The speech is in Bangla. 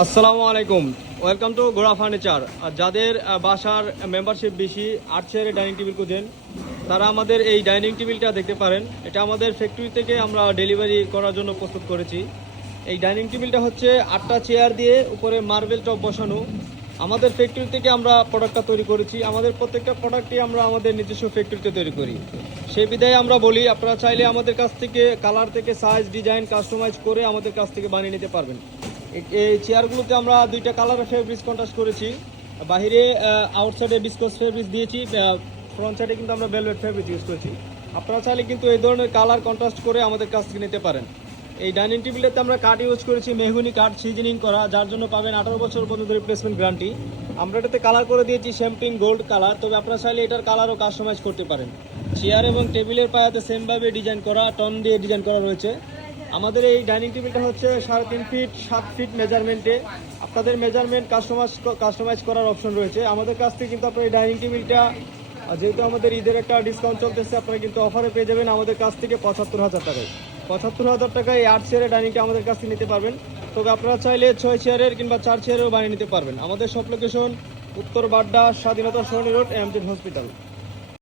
আসসালামু আলাইকুম, ওয়েলকাম টু গোড়া ফার্নিচার। যাদের বাসার মেম্বারশিপ বেশি 8 চেয়ারের ডাইনিং টেবিল খুঁজেন তারা আমাদের এই ডাইনিং টেবিলটা দেখতে পারেন। এটা আমাদের ফ্যাক্টরি থেকে আমরা ডেলিভারি করার জন্য প্রস্তুত করেছি। এই ডাইনিং টেবিলটা হচ্ছে 8টা চেয়ার দিয়ে উপরে মার্বেল টপ বসানো। আমাদের ফ্যাক্টরি থেকে আমরা প্রোডাক্টটা তৈরি করেছি। আমাদের প্রত্যেকটা প্রোডাক্টই আমরা আমাদের নিজস্ব ফ্যাক্টরিতে তৈরি করি। সেই বিধায় আমরা বলি, আপনারা চাইলে আমাদের কাছ থেকে কালার থেকে সাইজ ডিজাইন কাস্টমাইজ করে আমাদের কাছ থেকে বানিয়ে নিতে পারবেন। এই চেয়ারগুলোতে আমরা 2টা কালারের ফেব্রিক্স কন্ট্রাস্ট করেছি। বাহিরে আউটসাইডে বিস্কস ফেব্রিক্স দিয়েছি, ফ্রন্ট সাইডে কিন্তু আমরা ভেলভেট ফেব্রিক ইউজ করেছি। আপনারা চাইলে কিন্তু এই ধরনের কালার কন্ট্রাস্ট করে আমাদের কাছ থেকে নিতে পারেন। এই ডাইনিং টেবিলটাতে আমরা কাঠ ইউজ করেছি, মেহগুনি কাঠ সিজনিং করা, যার জন্য পাবেন 18 বছর পর্যন্ত রিপ্লেসমেন্ট গ্যারান্টি। আমরা এটাতে কালার করে দিয়েছি শ্যাম্পিং গোল্ড কালার, তবে আপনারা চাইলে এটার কালারও কাস্টমাইজ করতে পারেন। চেয়ার এবং টেবিলের পায়াতে সেমভাবে ডিজাইন করা, টন দিয়ে ডিজাইন করা রয়েছে। আমাদের এই ডাইনিং টেবিলটা হচ্ছে 3.5 ফিট 7 ফিট মেজারমেন্টে। আপনাদের মেজারমেন্ট কাস্টমাইজ করার অপশন রয়েছে আমাদের কাছ থেকে। কিন্তু আপনার এই ডাইনিং টেবিলটা যেহেতু আমাদের ঈদের একটা ডিসকাউন্ট চলতেছে, আপনারা কিন্তু অফারে পেয়ে যাবেন আমাদের কাছ থেকে 75,000 টাকায়। 75,000 টাকায় এই 8 চেয়ারের ডাইনিংটা আমাদের কাছ থেকে নিতে পারবেন। তবে আপনারা চাইলে 6 চেয়ারের কিংবা 4 চেয়ারেও বানিয়ে নিতে পারবেন। আমাদের সব লোকেশন উত্তর বাড্ডা, স্বাধীনতা সরণি রোড, এমজেড হসপিটাল।